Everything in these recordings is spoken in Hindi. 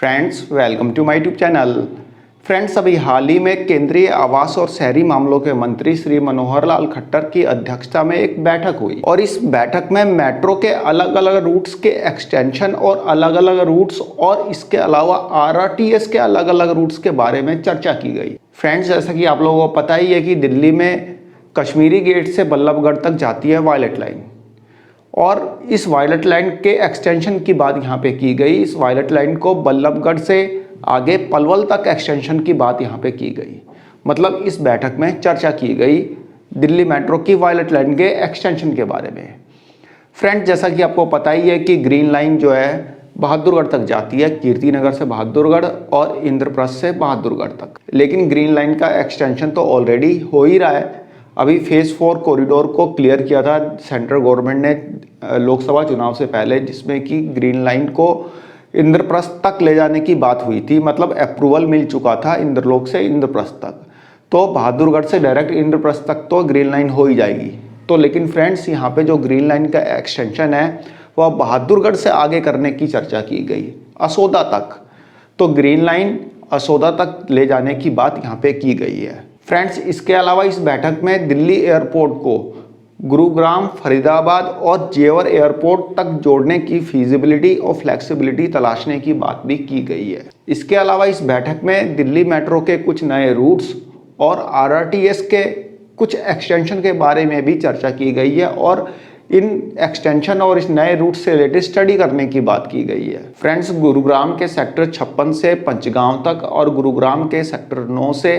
Friends, welcome to my YouTube channel. Friends, अभी हाल ही में केंद्रीय आवास और शहरी मामलों के मंत्री श्री मनोहर लाल खट्टर की अध्यक्षता में एक बैठक हुई और इस बैठक में मेट्रो के अलग अलग रूट्स के एक्सटेंशन और अलग अलग रूट्स और इसके अलावा आरआरटीएस के अलग अलग रूट्स के बारे में चर्चा की गई। फ्रेंड्स, जैसा कि आप लोगों को पता ही है कि दिल्ली में कश्मीरी गेट से बल्लभगढ़ तक जाती है वायलेट लाइन और इस वायलेट लाइन के एक्सटेंशन की बात यहाँ पे की गई। इस वायलेट लाइन को बल्लभगढ़ से आगे पलवल तक एक्सटेंशन की बात यहाँ पे की गई। मतलब इस बैठक में चर्चा की गई दिल्ली मेट्रो की वायलेट लाइन के एक्सटेंशन के बारे में। फ्रेंड्स, जैसा कि आपको पता ही है कि ग्रीन लाइन जो है बहादुरगढ़ तक जाती है, कीर्ति नगर से बहादुरगढ़ और इंद्रप्रस्थ से बहादुरगढ़ तक। लेकिन ग्रीन लाइन का एक्सटेंशन तो ऑलरेडी हो ही रहा है। अभी फेज 4 कॉरिडोर को क्लियर किया था सेंट्रल गवर्नमेंट ने लोकसभा चुनाव से पहले, जिसमें कि ग्रीन लाइन को इंद्रप्रस्थ तक ले जाने की बात हुई थी। मतलब अप्रूवल मिल चुका था इंद्रलोक से इंद्रप्रस्थ तक, तो बहादुरगढ़ से डायरेक्ट इंद्रप्रस्थ तक तो ग्रीन लाइन हो ही जाएगी। तो लेकिन फ्रेंड्स, यहाँ पे जो ग्रीन लाइन का एक्सटेंशन है वह बहादुरगढ़ से आगे करने की चर्चा की गई, असोदा तक। तो ग्रीन लाइन असोदा तक ले जाने की बात यहाँ पे की गई है। फ्रेंड्स, इसके अलावा इस बैठक में दिल्ली एयरपोर्ट को गुरुग्राम, फरीदाबाद और जेवर एयरपोर्ट तक जोड़ने की फीजिबिलिटी और फ्लेक्सिबिलिटी तलाशने की बात भी की गई है। इसके अलावा इस बैठक में दिल्ली मेट्रो के कुछ नए रूट्स और आरआरटीएस के कुछ एक्सटेंशन के बारे में भी चर्चा की गई है और इन एक्सटेंशन और इस नए रूट से रिलेटेड स्टडी करने की बात की गई है। फ्रेंड्स, गुरुग्राम के सेक्टर 56 से पंचगांव तक और गुरुग्राम के सेक्टर 9 से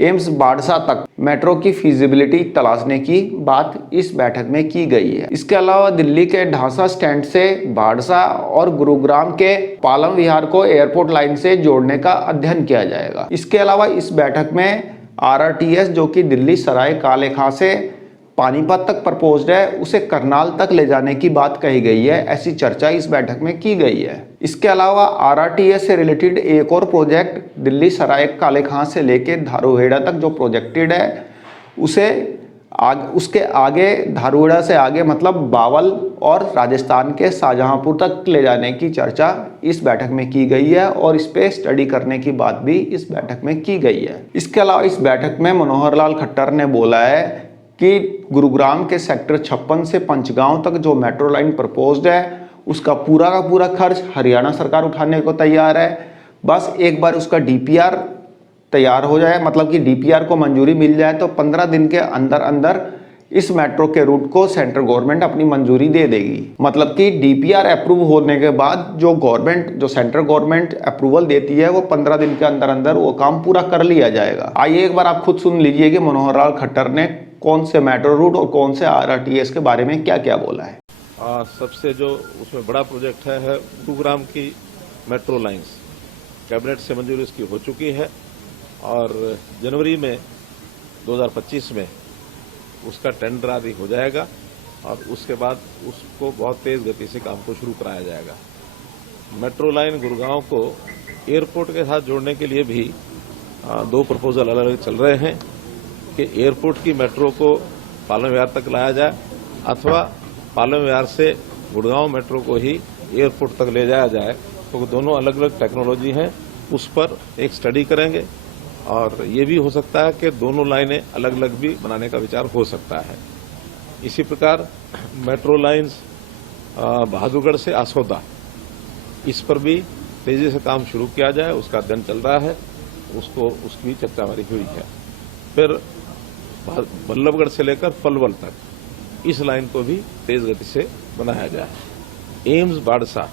एम्स बाड़सा तक मेट्रो की फीजिबिलिटी तलाशने की बात इस बैठक में की गई है। इसके अलावा दिल्ली के ढांसा स्टैंड से बाड़सा और गुरुग्राम के पालम विहार को एयरपोर्ट लाइन से जोड़ने का अध्ययन किया जाएगा। इसके अलावा इस बैठक में आरआरटीएस, जो कि दिल्ली सराय काले खां से पानीपत तक प्रपोज्ड है, उसे करनाल तक ले जाने की बात कही गई है। ऐसी चर्चा इस बैठक में की गई है। इसके अलावा आरआरटीएस से रिलेटेड एक और प्रोजेक्ट दिल्ली सराय काले खां से लेके धारूहेड़ा तक जो प्रोजेक्टेड है, उसके आगे धारूहेड़ा से आगे मतलब बावल और राजस्थान के शाहजहांपुर तक ले जाने की चर्चा इस बैठक में की गई है और इस पे स्टडी करने की बात भी इस बैठक में की गई है। इसके अलावा इस बैठक में मनोहर लाल खट्टर ने बोला है कि गुरुग्राम के सेक्टर 56 से पंचगांव तक जो मेट्रो लाइन प्रपोज्ड है उसका पूरा का पूरा खर्च हरियाणा सरकार उठाने को तैयार है। बस एक बार उसका डीपीआर तैयार हो जाए, मतलब कि डीपीआर को मंजूरी मिल जाए, तो 15 दिन के अंदर अंदर इस मेट्रो के रूट को सेंट्रल गवर्नमेंट अपनी मंजूरी दे देगी। मतलब कि डीपीआर अप्रूव होने के बाद जो सेंट्रल गवर्नमेंट अप्रूवल देती है वो 15 दिन के अंदर अंदर वो काम पूरा कर लिया जाएगा। आइए एक बार आप खुद सुन लीजिए कि मनोहर लाल खट्टर ने कौन से मेट्रो रूट और कौन से आरआरटीएस के बारे में क्या क्या बोला है। सबसे जो उसमें बड़ा प्रोजेक्ट है गुरुग्राम की मेट्रो लाइंस। कैबिनेट से मंजूरी उसकी हो चुकी है और जनवरी में 2025 में उसका टेंडर आदि हो जाएगा और उसके बाद उसको बहुत तेज गति से काम को शुरू कराया जाएगा। मेट्रो लाइन गुरुग्राम को एयरपोर्ट के साथ जोड़ने के लिए भी 2 प्रपोजल अलग अलग चल रहे हैं कि एयरपोर्ट की मेट्रो को पालम विहार तक लाया जाए अथवा पालम विहार से गुड़गांव मेट्रो को ही एयरपोर्ट तक ले जाया जाए। तो दोनों अलग अलग टेक्नोलॉजी हैं, उस पर एक स्टडी करेंगे और ये भी हो सकता है कि दोनों लाइनें अलग अलग भी बनाने का विचार हो सकता है। इसी प्रकार मेट्रो लाइन्स बहादुरगढ़ से असोदा, इस पर भी तेजी से काम शुरू किया जाए, उसका अध्ययन चल रहा है, उसकी भी चर्चा हमारी हुई है। फिर बल्लभगढ़ से लेकर पलवल तक इस लाइन को भी तेज गति से बनाया जाए। एम्स बाड़सा,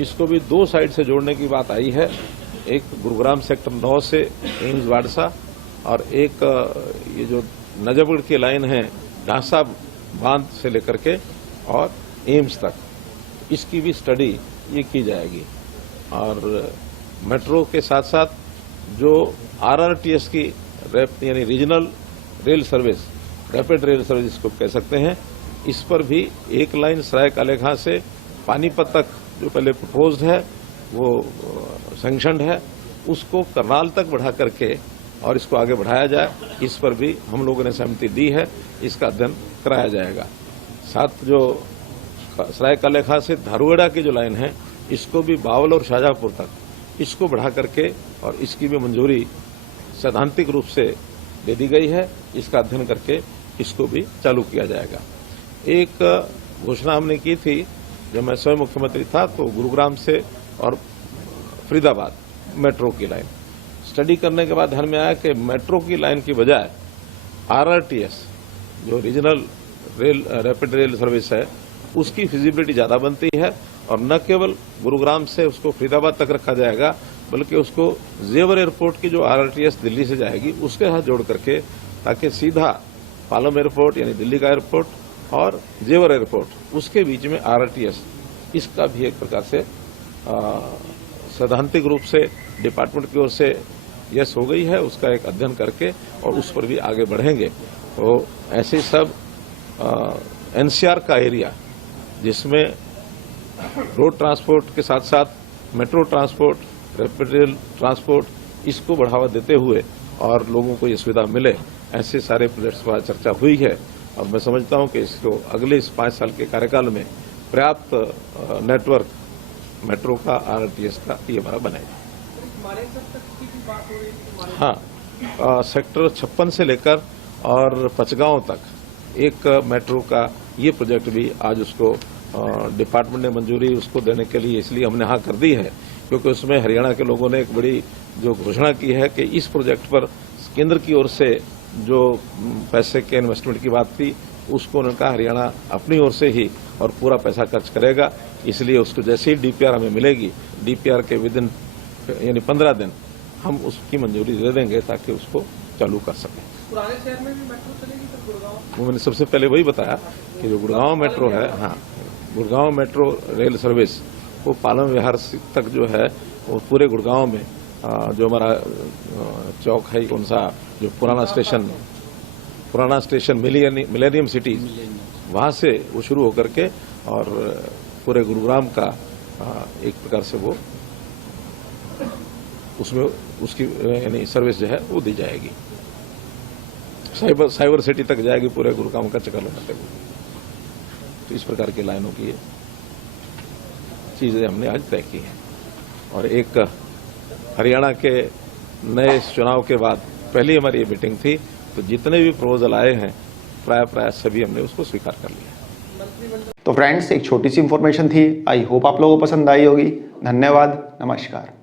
इसको भी 2 साइड से जोड़ने की बात आई है, एक गुरुग्राम सेक्टर 9 से एम्स बाड़सा और एक ये जो नजफगढ़ की लाइन है ढांसा बांध से लेकर के और एम्स तक, इसकी भी स्टडी ये की जाएगी। और मेट्रो के साथ साथ जो आरआरटीएस की यानी regional rail service, rapid rail service इसको कह सकते हैं, इस पर भी एक लाइन सराय काले खां से पानीपत तक जो पहले प्रपोज्ड है वो सैंक्शनड है, उसको करनाल तक बढ़ा करके और इसको आगे बढ़ाया जाए, इस पर भी हम लोगों ने सहमति दी है, इसका अध्ययन कराया जाएगा। साथ जो सराय काले खां से धारूहेड़ा की जो लाइन है इसको भी बावल और शाहजहांपुर तक इसको बढ़ा करके और इसकी भी मंजूरी सैद्धांतिक रूप से दे दी गई है। इसका अध्ययन करके इसको भी चालू किया जाएगा। एक घोषणा हमने की थी जब मैं स्वयं मुख्यमंत्री था, तो गुरुग्राम से और फरीदाबाद मेट्रो की लाइन स्टडी करने के बाद ध्यान में आया कि मेट्रो की लाइन की बजाय आरआरटीएस जो regional rail rapid rail service है उसकी फिजिबिलिटी ज्यादा बनती है, और न केवल गुरुग्राम से उसको फरीदाबाद तक रखा जाएगा बल्कि उसको जेवर एयरपोर्ट की जो आरआरटीएस दिल्ली से जाएगी उसके साथ जोड़ करके, ताकि सीधा पालम एयरपोर्ट यानी दिल्ली का एयरपोर्ट और जेवर एयरपोर्ट उसके बीच में आरआरटीएस, इसका भी एक प्रकार से सैद्धांतिक रूप से डिपार्टमेंट की ओर से यस हो गई है। उसका एक अध्ययन करके और उस पर भी आगे बढ़ेंगे। तो ऐसे सब एनसीआर का एरिया जिसमें रोड ट्रांसपोर्ट के साथ साथ metro transport, rapid rail transport, इसको बढ़ावा देते हुए और लोगों को ये सुविधा मिले, ऐसे सारे प्रोजेक्ट्स पर चर्चा हुई है। और मैं समझता हूं कि इसको अगले इस 5 साल के कार्यकाल में पर्याप्त नेटवर्क मेट्रो का, आरआरटीएस का ये हमारा बनेगा। हाँ, सेक्टर 56 से लेकर और पचगांव तक एक मेट्रो का ये प्रोजेक्ट भी आज उसको डिपार्टमेंट ने मंजूरी उसको देने के लिए इसलिए हमने हाँ कर दी है, क्योंकि उसमें हरियाणा के लोगों ने एक बड़ी जो घोषणा की है कि इस प्रोजेक्ट पर केंद्र की ओर से जो पैसे के इन्वेस्टमेंट की बात थी उसको उन्होंने कहा हरियाणा अपनी ओर से ही और पूरा पैसा खर्च करेगा। इसलिए उसको जैसे ही डीपीआर हमें मिलेगी, डीपीआर के विदिन यानी 15 दिन हम उसकी मंजूरी दे देंगे ताकि उसको चालू कर सकें। पुराने शहर में भी मेट्रो चलेगी सर? गुड़गांव वो मैंने सबसे पहले वही बताया कि जो गुड़गांव मेट्रो है, हाँ, गुड़गांव मेट्रो रेल सर्विस वो पालम विहार तक जो है वो पूरे गुड़गांव में जो हमारा चौक है कौन सा, जो पुराना स्टेशन मिलेनियम सिटी, वहां से वो शुरू होकर के और पूरे गुरुग्राम का एक प्रकार से वो उसमें उसकी यानी सर्विस जो है वो दी जाएगी। साइबर सिटी तक जाएगी पूरे गुरुग्राम का चक्कर लगाते हुए। तो इस प्रकार की लाइनों की चीजें हमने आज तय की हैं। और एक हरियाणा के नए चुनाव के बाद पहली हमारी ये मीटिंग थी, तो जितने भी प्रपोजल आए हैं प्राय सभी हमने उसको स्वीकार कर लिया। तो फ्रेंड्स, एक छोटी सी इंफॉर्मेशन थी, आई होप आप लोगों को पसंद आई होगी। धन्यवाद, नमस्कार।